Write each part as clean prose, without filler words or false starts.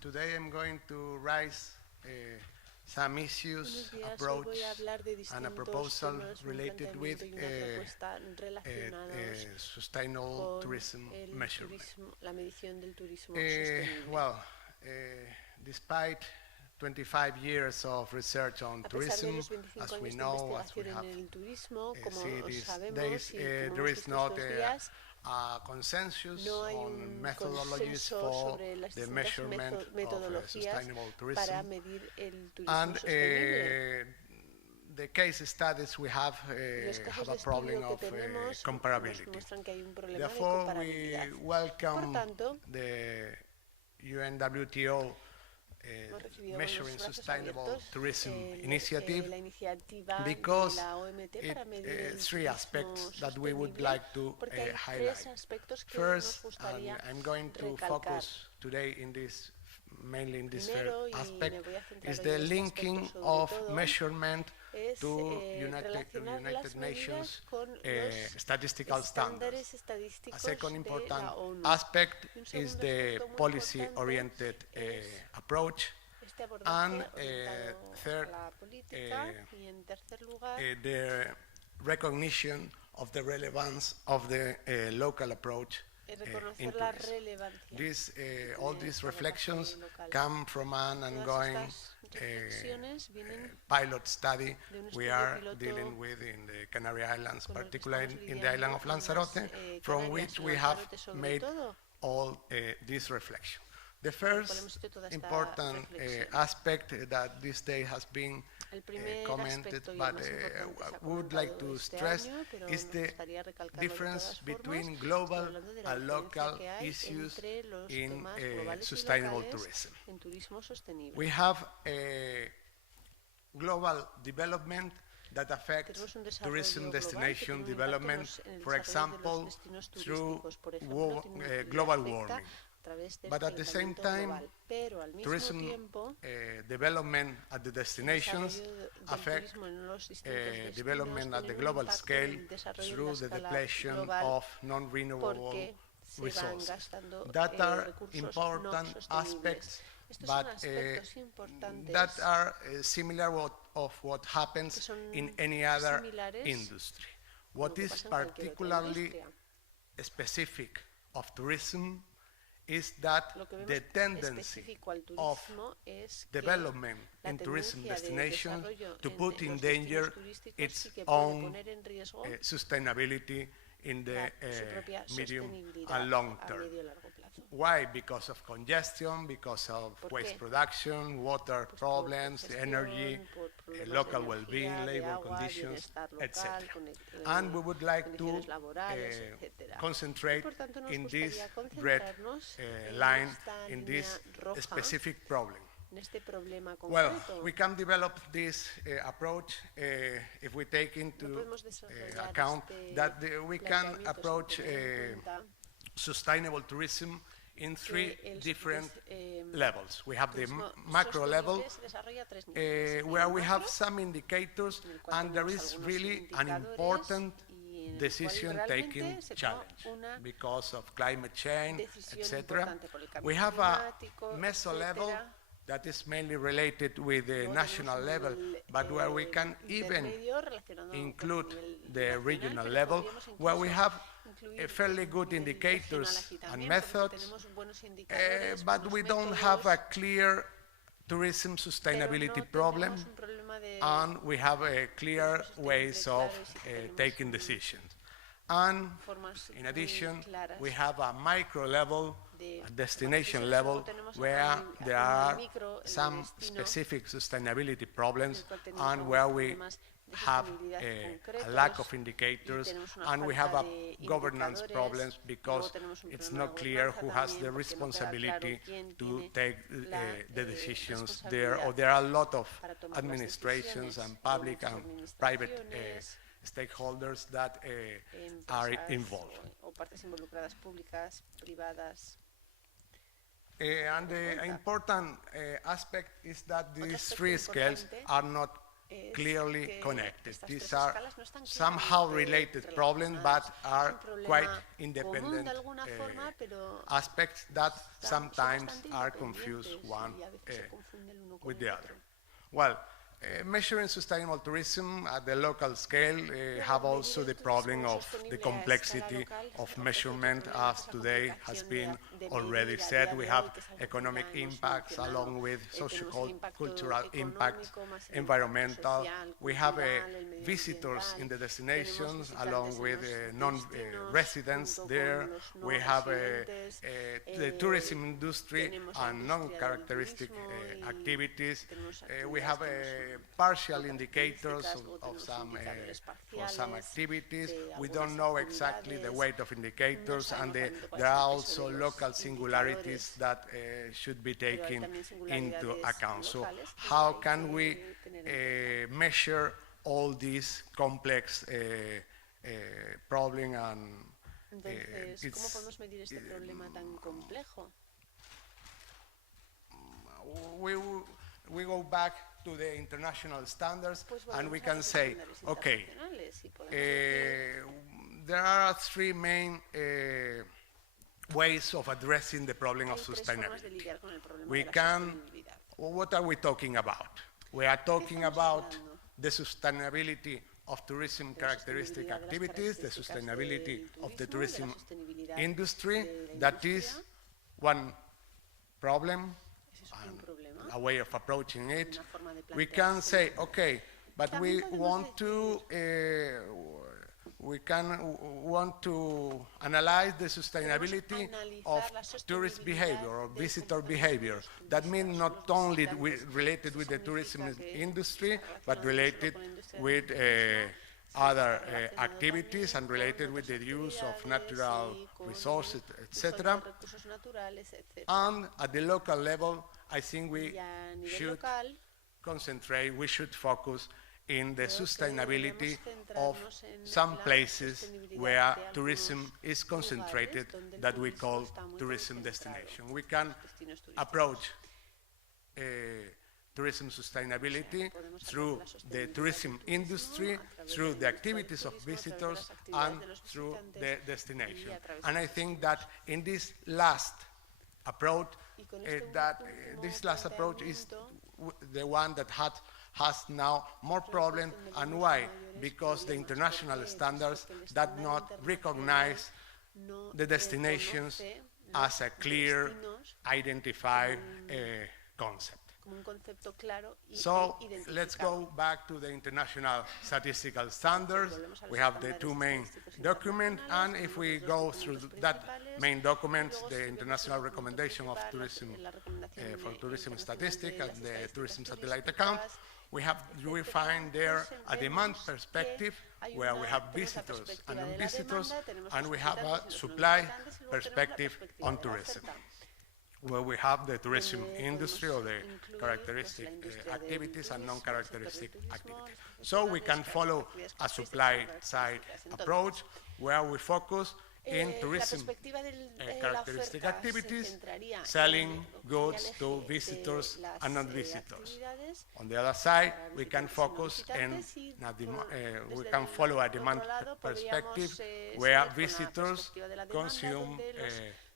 Today I'm going to raise some issues, approach, and a proposal related with sustainable tourism measurement. Despite 25 years of research on tourism, as we know, as we have seen these days, there is not a consensus on methodologies for the measurement of sustainable tourism. And the case studies we have a problem of comparability. Therefore, we welcome the UNWTO Measuring Sustainable Tourism Initiative, because three aspects that we would like to highlight. First, and I'm going to focus today in this, mainly in this aspect, is the linking of measurement to United Nations statistical standards. A second important aspect is the policy-oriented approach. And third, the recognition of the relevance of the local approach in tourism. All these reflections come from an ongoing pilot study we are dealing with in the Canary Islands, particularly in the island of Lanzarote, from which we have made all these reflections. The first important aspect that this day has been commented, but we would like to stress, is the difference between global and local issues in sustainable tourism. We have global development that affects tourism destination development, for example, through global warming. But at the same time, tourism development at the destinations affect development at the global scale through the depletion of non-renewable resources. That are important aspects, but that are similar of what happens in any other industry. What is particularly specific of tourism is that the tendency of development in tourism destinations to put in danger its own sustainability in the medium and long term. Why? Because of congestion, because of waste production, water problems, energy, local well-being, labor conditions, etc. And we would like to concentrate in this red line, in this specific problem. Well, we can develop this approach if we take into account that we can approach sustainable tourism in three different levels. We have the macro level, where we have some indicators, and there is really an important decision-taking challenge because of climate change, etc. We have a meso level that is mainly related with the national level, but where we can even include the regional level, where we have fairly good indicators and methods, but we don't have a clear tourism sustainability problem, and we have clear ways of taking decisions. And in addition, we have a micro level, a destination level, where there are some specific sustainability problems and where we have a lack of indicators, and we have a governance problems because it's not clear who has the responsibility to take the decisions there, or there are a lot of administrations and public and private stakeholders that are involved. And the important aspect is that these three scales are not clearly connected. These are somehow related problems, but are quite independent aspects that sometimes are confused one with the other. Well, measuring sustainable tourism at the local scale have also the problem of the complexity of measurement, as today has been already said. We have economic impacts along with socio-cultural impacts, environmental. We have visitors in the destinations along with non-residents there. We have the tourism industry and non-characteristic activities. We have partial indicators of some activities. We don't know exactly the weight of indicators, and there are also local singularities that should be taken into account. So how can we measure all these complex problems? Entonces, ¿cómo podemos medir este problema tan complejo? We go back to the international standards, and we can say, okay, there are three main ways of addressing the problem of sustainability. What are we talking about? We are talking about the sustainability of tourism characteristic activities, the sustainability of the tourism industry. That is one problem, a way of approaching it. We can say, okay, but we want to analyze the sustainability of tourist behavior or visitor behavior. That means not only related with the tourism industry, but related with other activities and related with the use of natural resources, etc. And at the local level, I think we should concentrate, we should focus in the sustainability of some places where tourism is concentrated that we call tourism destination. We can approach tourism sustainability through the tourism industry, through the activities of visitors, and through the destination. And I think that in this last approach, this last approach is the one that has now more problem. And why? Because the international standards do not recognize the destinations as a clear, identified concept. So let's go back to the international statistical standards. We have the two main documents, and if we go through that main document, the International Recommendation of Tourism for Tourism Statistics and the Tourism Satellite Account, we find there a demand perspective where we have visitors and non-visitors, and we have a supply perspective on tourism, where we have the tourism industry or the characteristic activities and non-characteristic activities. So we can follow a supply side approach where we focus in tourism characteristic activities, selling goods to visitors and non-visitors. On the other side, we can focus and we can follow a demand perspective where visitors consume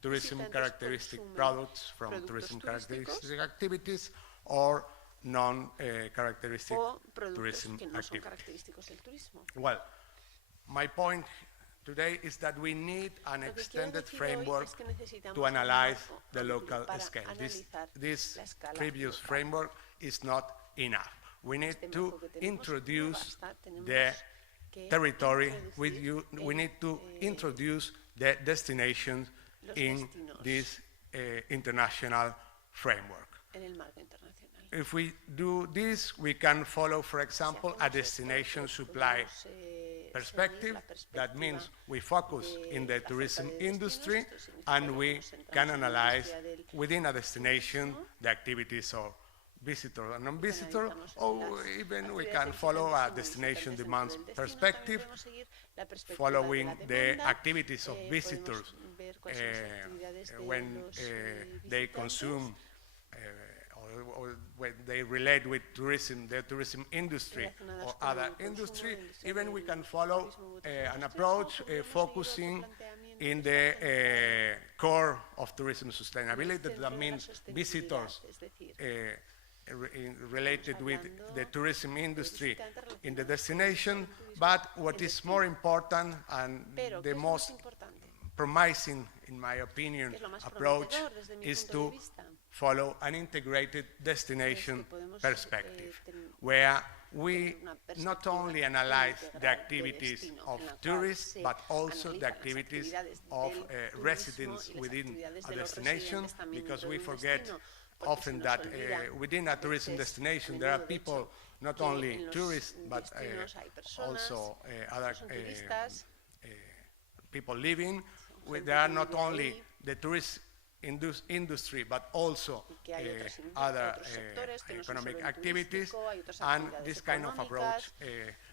tourism characteristic products from tourism characteristic activities or non-characteristic tourism activities. Well, my point today is that we need an extended framework to analyze the local scale. This previous framework is not enough. We need to introduce the territory with you. We need to introduce the destinations in this international framework. If we do this, we can follow, for example, a destination supply perspective. That means we focus in the tourism industry and we can analyze within a destination the activities of visitor and non-visitor, or even we can follow a destination demand perspective, following the activities of visitors when they consume or when they relate with tourism, the tourism industry or other industry, even we can follow an approach focusing in the core of tourism sustainability. That means visitors related with the tourism industry in the destination, but what is more important and the most promising, in my opinion, approach is to follow an integrated destination perspective, where we not only analyze the activities of tourists, but also the activities of residents within a destination, because we forget often that within a tourism destination there are people, not only tourists, but also other people living. There are not only the tourist industry, but also other economic activities, and this kind of approach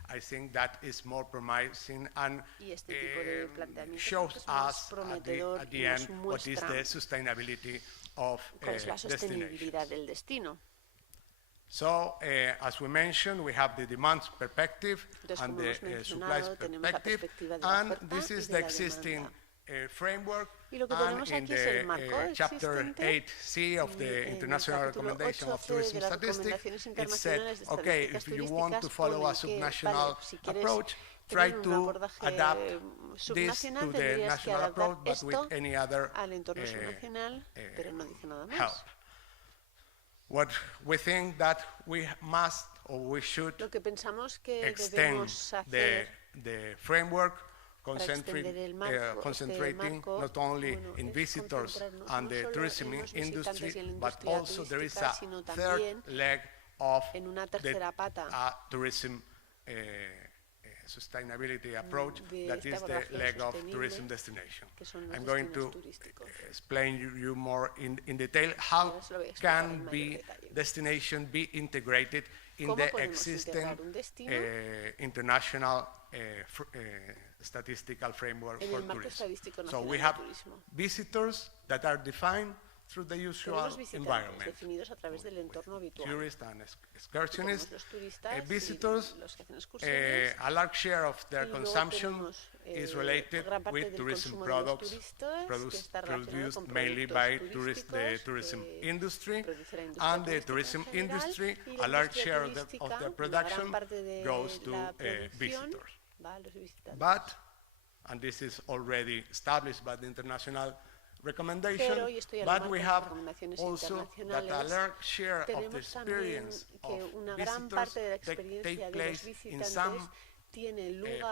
I think that is more promising and shows us at the end what is the sustainability of destination. So, as we mentioned, we have the demand perspective and the supply perspective, and this is the existing framework, and in the chapter 8C of the International Recommendation of Tourism Statistics, it said, okay, if you want to follow a subnational approach, try to adapt this to the national approach, but with any other help. What we think that we must or we should extend the framework, concentrating not only in visitors and the tourism industry, but also there is a third leg of the tourism sustainability approach, that is the leg of tourism destination. I'm going to explain you more in detail how can destination be integrated in the existing international statistical framework for tourism. So we have visitors that are defined through the usual environment. Tourists and excursionists. Visitors, a large share of their consumption is related with tourism products produced mainly by the tourism industry, and the tourism industry, a large share of the production goes to visitors. But, and this is already established by the international recommendation, but we have also that a large share of the experience of visitors take place in some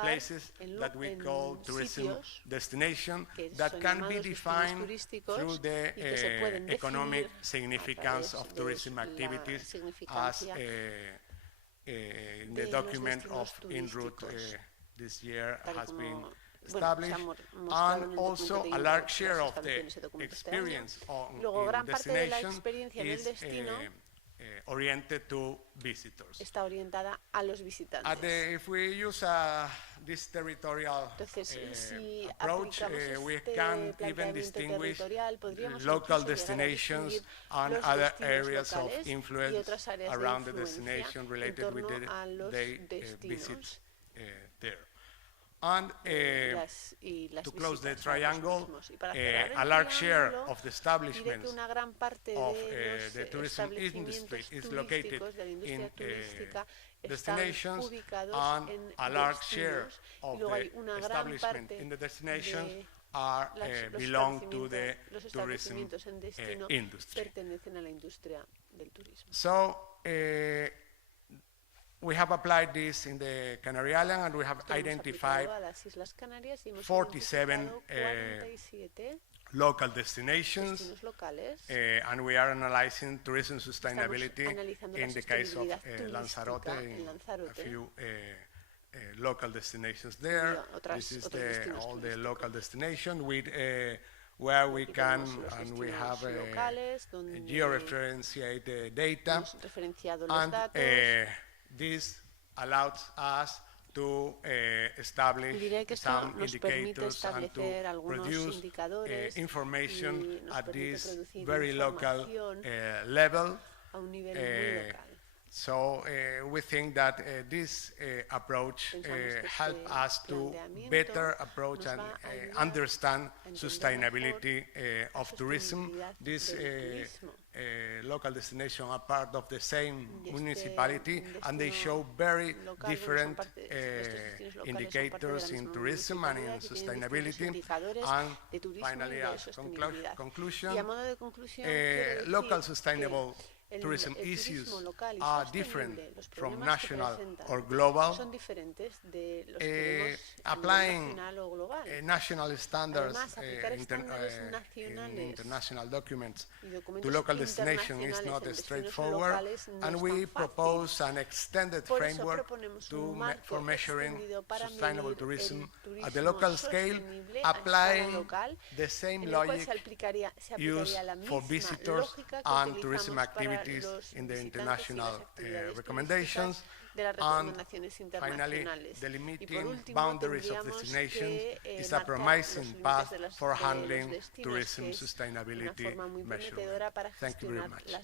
places that we call tourism destination, that can be defined through the economic significance of tourism activities, as in the document of INRouTe this year has been established, and also a large share of the experience in destination is oriented to visitors. If we use this territorial approach, we can even distinguish local destinations and other areas of influence around the destination related with the visits there. And to close the triangle, a large share of the establishments of the tourism industry is located in destinations, and a large share of the establishment in the destinations belong to the tourism industry. So, we have applied this in the Canary Islands, and we have identified 47 local destinations, and we are analyzing tourism sustainability in the case of Lanzarote, a few local destations there. This is all the local destinations with where we can, and we have georeferentiated data, and this allows us to establish some indicators and to produce information at this very local level, a un nivel muy local. So we think that this approach helps us to better approach and understand sustainability of tourism. These local destinations are part of the same municipality, and they show very different indicators in tourism and in sustainability. And finally, as conclusion, local sustainable tourism issues are different from national or global. Applying national standards in international documents to local destination is not straightforward, and we propose an extended framework for measuring sustainable tourism at the local scale, applying the same logic used for visitors and tourism activities in the international recommendations, and finally, delimiting boundaries of destinations is a promising path for handling tourism sustainability measures. Thank you very much.